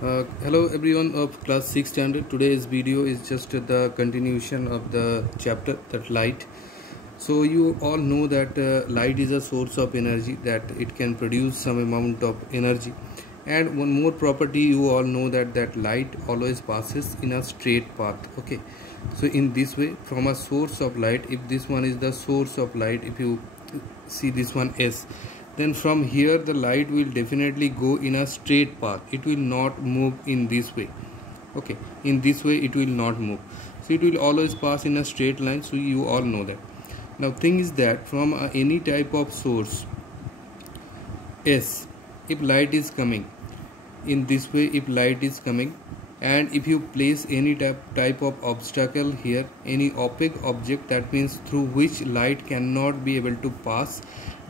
Hello everyone of class 6 standard. Today's video is just the continuation of the chapter that light. So you all know that light is a source of energy, that it can produce some amount of energy, and one more property you all know that light always passes in a straight path. Okay, so in this way, from a source of light, if this one is the source of light, if you see this one S, then from here the light will definitely go in a straight path. It will not move in this way. Okay, in this way it will not move, so it will always pass in a straight line. So you all know that. Now thing is that from any type of source S, if light is coming in this way, if light is coming, and if you place any type of obstacle here, any opaque object, that means through which light cannot be able to pass,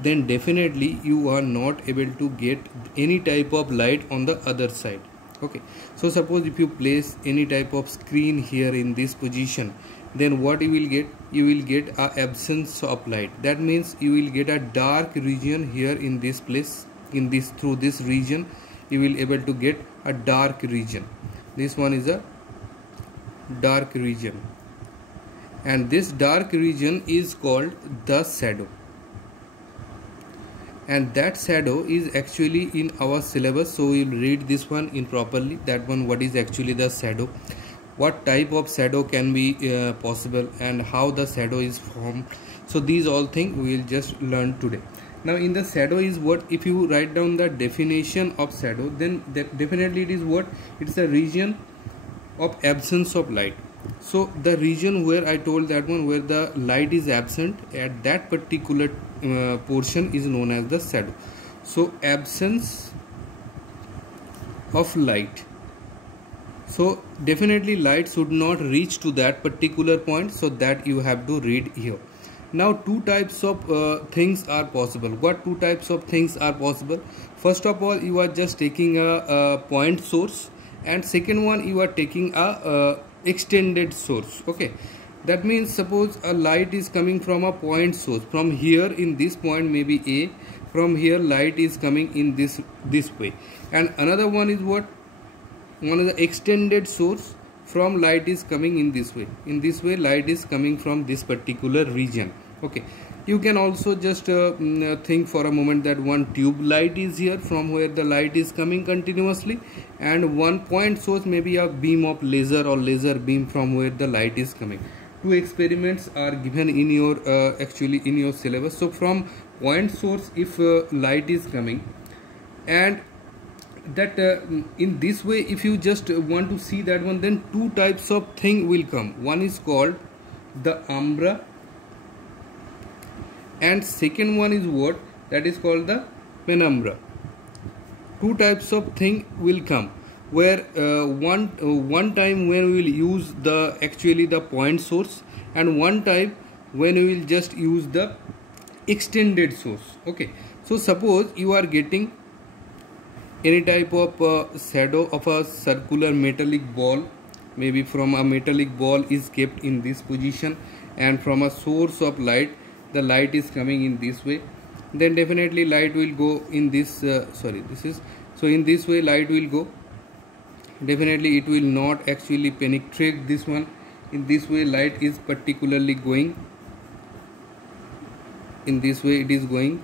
then definitely you are not able to get any type of light on the other side. Okay, so suppose if you place any type of screen here in this position, then what you will get? You will get a absence of light. That means you will get a dark region here in this place. In this, through this region, you will able to get a dark region. This one is a dark region, and this dark region is called the shadow, and that shadow is actually in our syllabus. So we will read this one in properly, that one, what is actually the shadow, what type of shadow can be possible, and how the shadow is formed. So these all things we will just learn today. Now in the shadow is what? If you write down the definition of shadow, then definitely it is what? It's a region of absence of light. So the region where I told that one, where the light is absent, at that particular portion is known as the shadow. So absence of light. So definitely light should not reach to that particular point, so that you have to read here. Now two types of things are possible. What two types of things are possible? First of all, you are just taking a point source, and second one, you are taking a extended source. Okay, that means suppose a light is coming from a point source, from here in this point, maybe A, from here light is coming in this way, and another one is what? One is the extended source, from light is coming in this way. In this way light is coming from this particular region. Okay, you can also just think for a moment that one tube light is here, from where the light is coming continuously, and one point source, maybe a beam of laser or laser beam, from where the light is coming. Two experiments are given in your actually in your syllabus. So from point source, if light is coming, and that in this way, if you just want to see that one, then two types of thing will come. One is called the umbra, and second one is what? That is called the penumbra. Two types of thing will come, where one time when we will use the actually the point source, and one time when we will just use the extended source. Okay, so suppose you are getting any type of shadow of a circular metallic ball, maybe from a metallic ball is kept in this position, and from a source of light, the light is coming in this way, then definitely light will go in this so in this way light will go. Definitely it will not actually penetrate this one. In this way light is particularly going, in this way it is going,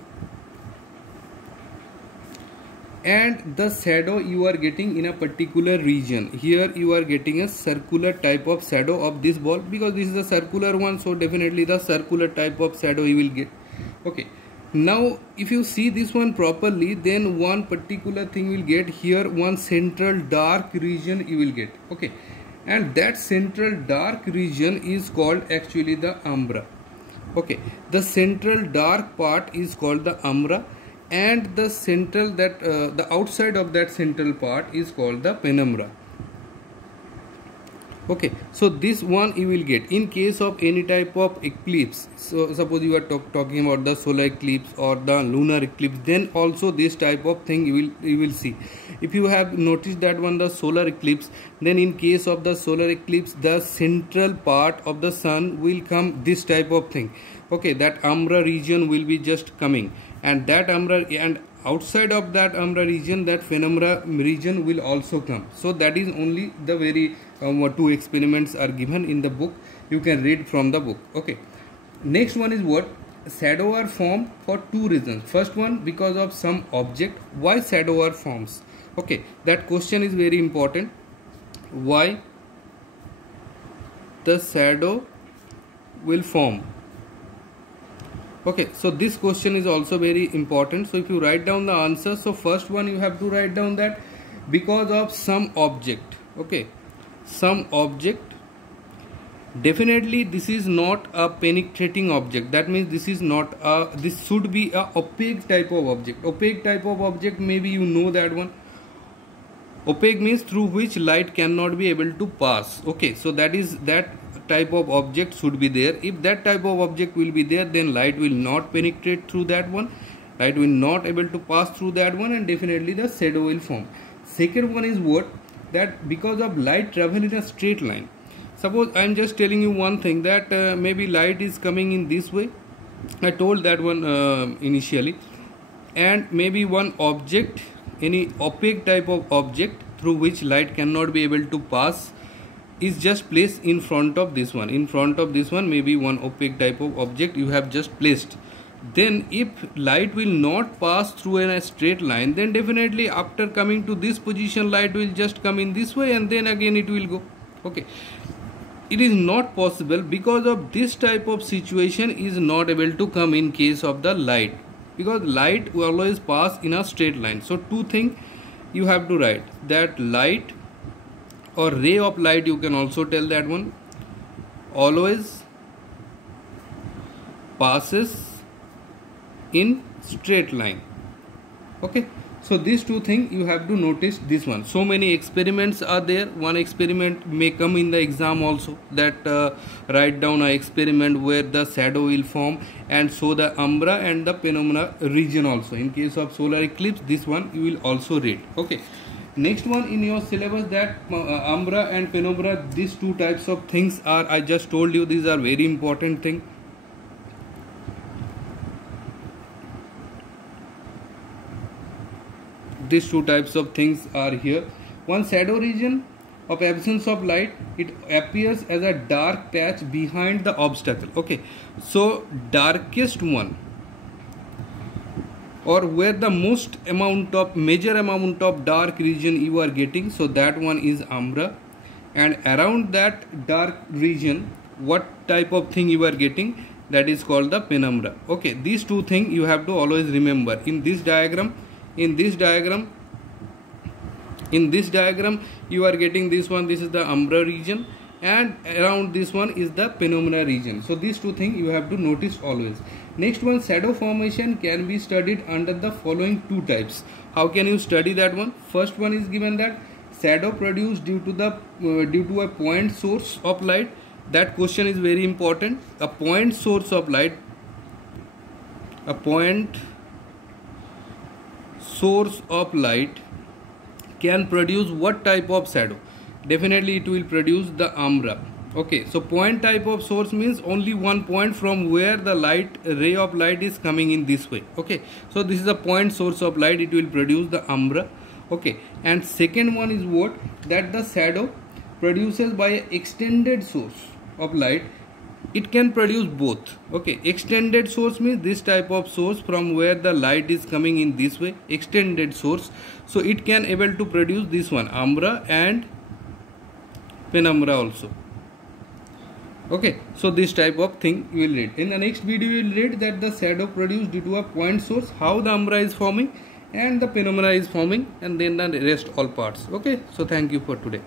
and the shadow you are getting in a particular region. Here you are getting a circular type of shadow of this ball, because this is a circular one, so definitely the circular type of shadow you will get. Okay, now if you see this one properly, then one particular thing will get here, one central dark region you will get. Okay, and that central dark region is called actually the umbra. Okay, the central dark part is called the umbra, and the central, that the outside of that central part is called the penumbra. Okay, so this one you will get in case of any type of eclipse. So suppose you are talking about the solar eclipse or the lunar eclipse, then also this type of thing you will see. If you have noticed that one, the solar eclipse, then in case of the solar eclipse, the central part of the sun will come this type of thing. Okay, that umbra region will be just coming, and that umbra, and outside of that umbra region, that penumbra region will also come. So that is only the very two experiments are given in the book. You can read from the book. Okay. Next one is what? Shadow are formed for two reasons. First one, because of some object. Why shadow are forms? Okay, that question is very important. Why the shadow will form? Okay, so this question is also very important. So if you write down the answer, so first one you have to write down that because of some object. Okay, some object. Definitely this is not a penetrating object. That means this is not a, this should be a opaque type of object. Opaque type of object, maybe you know that one. Opaque means through which light cannot be able to pass. Okay, so that is that type of object should be there. If that type of object will be there, then light will not penetrate through that one. Light will not able to pass through that one, and definitely the shadow will form. Second one is what? That because of light travel in a straight line. Suppose I am just telling you one thing, that maybe light is coming in this way. I told that one initially. And maybe one object, any opaque type of object through which light cannot be able to pass, is just placed in front of this one. In front of this one, maybe one opaque type of object you have just placed. Then if light will not pass through in a straight line, then definitely after coming to this position, light will just come in this way, and then again it will go. Okay. It is not possible because of this type of situation is not able to come in case of the light, because light will always pass in a straight line. So two things you have to write, that light or ray of light, you can also tell that one, always passes in straight line. Okay, so these two things you have to notice this one. So many experiments are there. One experiment may come in the exam also, that write down an experiment where the shadow will form and show the umbra and the penumbra region also. In case of solar eclipse, this one you will also read. Okay, next one in your syllabus, that umbra and penumbra, these two types of things are, I just told you, these are very important things. These two types of things are here. One, shadow region of absence of light, it appears as a dark patch behind the obstacle. Okay, so darkest one, or where the major amount of dark region you are getting, so that one is umbra. And around that dark region, what type of thing you are getting, that is called the penumbra. Okay, these two things you have to always remember. In this diagram you are getting this one, this is the umbra region, and around this one is the penumbra region. So these two things you have to notice always. Next one, shadow formation can be studied under the following two types. How can you study that one? First one is given that shadow produced due to a point source of light. That question is very important. A point source of light, a point source of light can produce what type of shadow? Definitely it will produce the umbra. Okay, so point type of source means only one point from where the ray of light is coming in this way. Okay, so this is a point source of light, it will produce the umbra. Okay, and second one is what? That the shadow produces by an extended source of light. It can produce both. Okay, extended source means this type of source from where the light is coming in this way, extended source. So it can able to produce this one, umbra and penumbra also. Okay, so this type of thing you will read. In the next video you will read that the shadow produced due to a point source, how the umbra is forming and the penumbra is forming, and then the rest all parts. Okay, so thank you for today.